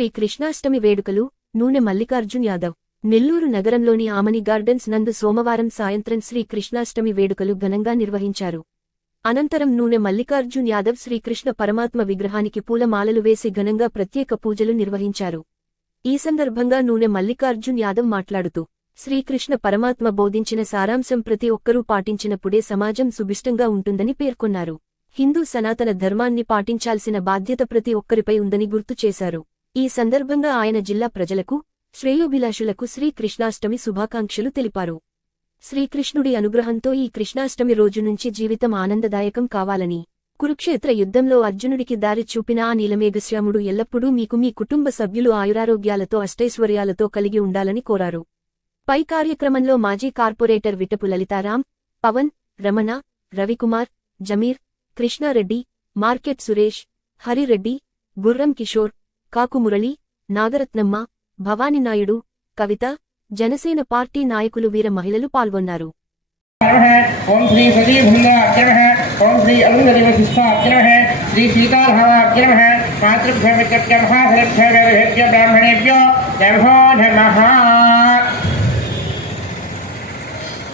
శ్రీ కృష్ణాష్టమి వేడుకలు నూనె మల్లికార్జున్ యాదవ్ నెల్లూరు నగరంలోని ఆమని గార్డెన్స్ నందు సోమవారం సాయంత్రం శ్రీ కృష్ణాష్టమి వేడుకలు ఘనంగా నిర్వహించారు. అనంతరం నూనె మల్లికార్జున్ యాదవ్ శ్రీకృష్ణ పరమాత్మ విగ్రహానికి పూలమాలలు వేసి ఘనంగా ప్రత్యేక పూజలు నిర్వహించారు. ఈ సందర్భంగా నూనె మల్లికార్జున్ యాదవ్ మాట్లాడుతూ శ్రీకృష్ణ పరమాత్మ బోధించిన సారాంశం ప్రతి ఒక్కరూ పాటించినప్పుడే సమాజం సుభిష్టంగా ఉంటుందని పేర్కొన్నారు. హిందూ సనాతన ధర్మాన్ని పాటించాల్సిన బాధ్యత ప్రతి ఒక్కరిపై ఉందని గుర్తు చేశారు. ఈ సందర్భంగా ఆయన జిల్లా ప్రజలకు, శ్రేయోభిలాషులకు శ్రీకృష్ణాష్టమి శుభాకాంక్షలు తెలిపారు. శ్రీకృష్ణుడి అనుగ్రహంతో ఈ కృష్ణాష్టమి రోజు నుంచి జీవితం ఆనందదాయకం కావాలని, కురుక్షేత్ర యుద్ధంలో అర్జునుడికి దారి చూపిన ఆ నీలమేఘశ్యాముడు ఎల్లప్పుడూ మీకు మీ కుటుంబ సభ్యులు ఆయురారోగ్యాలతో అష్టైశ్వర్యాలతో కలిగి ఉండాలని కోరారు. పై కార్యక్రమంలో మాజీ కార్పొరేటర్ విటపు లలితారాం, పవన్, రమణ, రవికుమార్, జమీర్, కృష్ణారెడ్డి, మార్కెట్ సురేష్, హరిరెడ్డి, గుర్రం కిషోర్, కాకుమురళి, నాగరత్నమ్మ, భవానీనాయుడు, కవిత, జనసేన పార్టీ నాయకులు వీర మహిళలు పాల్గొన్నారు. ఓం శ్రీ సతీభృందాగ్రమః ఓం శ్రీ అరుంధతివశిష్టాగ్రమః శ్రీ సీతార్హవాగ్రమః మాతృభ్యమిత్య మహాసరభ్య బ్రాహ్మణేభ్యో నమో నమః.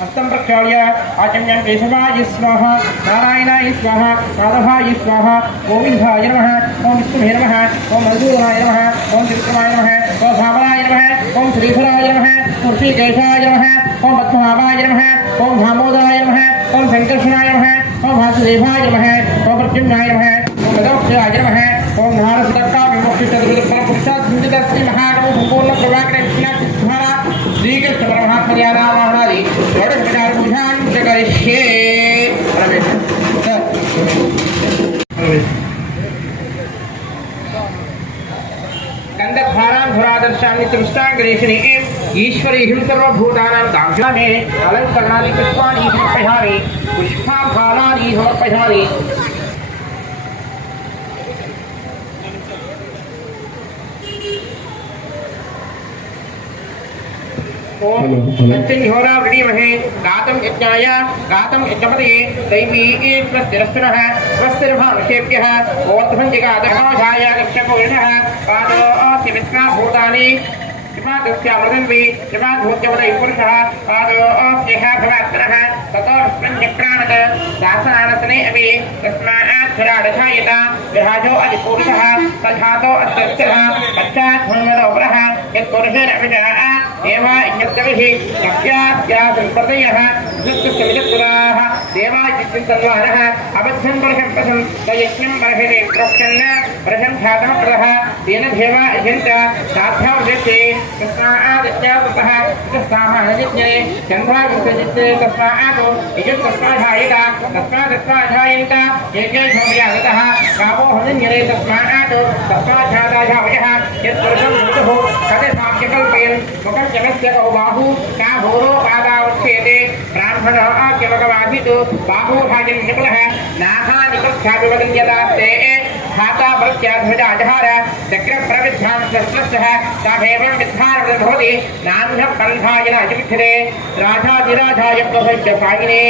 हस्तं प्रक्षाल्य आचम्यं केशवाय स्वाहा नारायणाय स्वाहा माधवाय स्वाहा गोविन्दाय नमः ओं विष्णुवे नमः ओं मधुसूदनाय नमः ओं त्रिविक्रमाय नमः ओं भावनाय नमः ओं श्रीधराय नमः ओं श्रीकेशाय नमः ओं पद्मनाभाय नमः ओं दामोदराय नमः ओं संकर्षणाय नमः ओं वासुदेवाय नमः ओं प्रद्युम्नाय नमः ओं गदोक्षाय नमः ओं भारतकाव्यमोक्षितदुर्गफलपुरुषात् सिञ्चितश्री महानवो सम्पूर्णप्रभाकरविष्णाद्वारा श्रीकृष्ण परमात्मयानामानादि षोडशविधान करिष्ये. गन्धद्वारान्धुरादर्शान्नि तुष्टाङ्गरेषिणि ईश्वरीहिं सर्वभूतानां दाक्षामे अलङ्करणानि पुष्पाणि समर्पयामि पुष्पाफलानि समर्पयामि. ओम सत्यंहोरावृणीमहे गातं यज्ञाय गातं यज्ञपतये दैवी स्वस्तिरस्तिनः स्वस्तिर्भावशेभ्यः ओत्भञ्जिकादघोषाय रक्षकोणः पादो अस्यमित्रा भूतानि शिवादस्यामृतन्वि शिवाद्भूत्यवदय पुरुषः पादो अस्यः भवात्तरः ततो स्मन्यप्राणद दासानसने अपि तस्मात् विराजो अधिपुरुषः तथातो अत्यर्थः पश्चात् भूमदोपरः यत्पुरुषेण विजयः देवा इत्यर्थविः कप्यास्यासम्प्रदयः सत्यमिदपुराः देवाचित्तन्वारः अबद्धं परशं प्रसं तयज्ञं परहिरे प्रोक्षन्न परशं ख्यातमप्रदः तेन देवा अध्यन्त साध्यावृत्ते तस्मादित्यावृतः तस्माहानजिज्ञे चन्द्रावृतजित्ते तस्मादो यजुस्तस्माधायिता तस्मादस्माधायन्त यज्ञै भव्यागतः कामो हनिन्यरे तस्मादो तस्माच्छादाधावयः यत्पुरुषं मृतुः कथसाख्यकल्पयन् मुखं जगस्य कौ बाहु का भूरो पादावच्छेदे ब्राह्मणः आख्यमगवाधितो बाहुभाजं निकुलः नाहानिकृच्छाभिवदन्यदास्ते खाता प्रत्याध्वजाजहार चक्रप्रविद्धां शस्त्रस्य ताभेवं विद्धारवद भवति नान्यः पन्थाय नाचिक्षते राजाधिराजाय प्रभस्य सागिने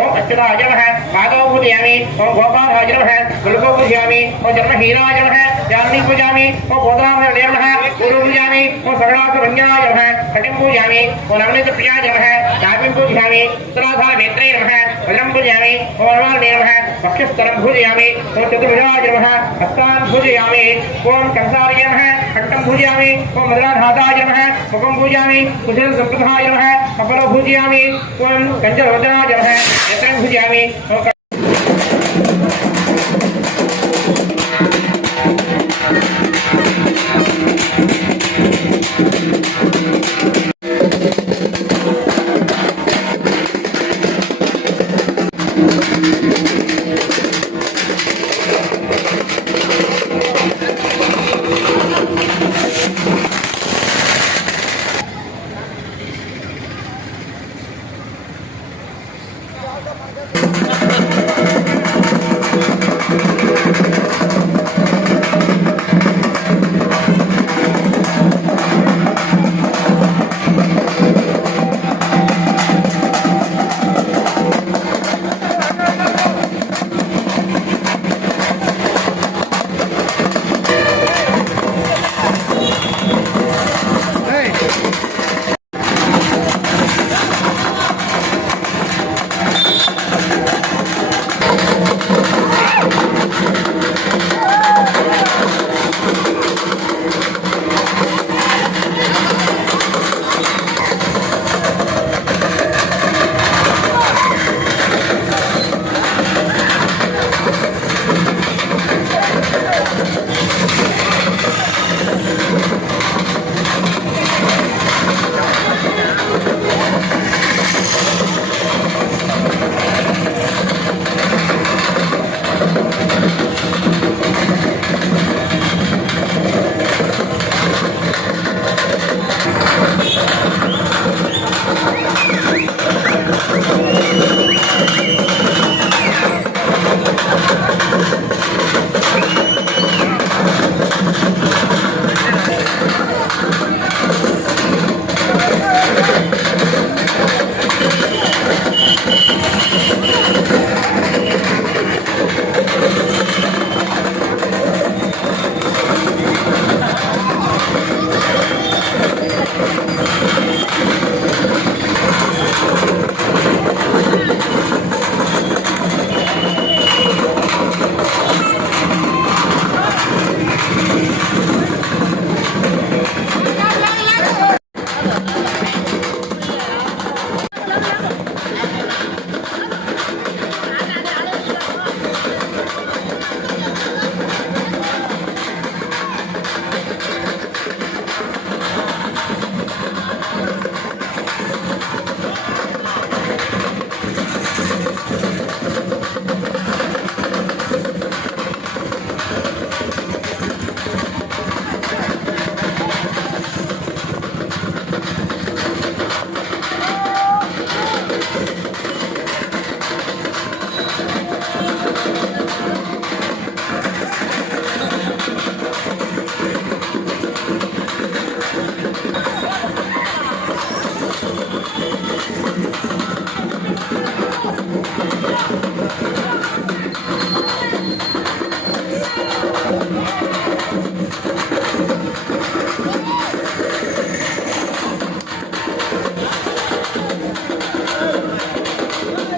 ओम अच्युताय नमः पादौ पूजयामि ओम गोपालाय नमः गुरुको पूजयामि ओम जन्महीनाय नमः जाननी पूजयामि ओम गोदामहरे नमः गुरु पूजयामि ओम सर्वासुरञ्जनाय नमः कटिं पूजयामि ओम नवनीतप्रियाय नमः नाभिं पूजयामि उत्तराधारनेत्रे नमः वज्रं पूजयामि ओम वरवाणे नमः वक्षस्थलं पूजयामि ओम चतुर्भुजाय नमः हस्तान् पूजयामि ओम कंसाय नमः खट्टं पूजयामि ओम मदनाधाताय नमः मुखं पूजयामि कुशलसम्पदाय नमः कपालं पूजयामि ओम कञ्चरोदनाय नमः नेत्रं पूजयामि ओम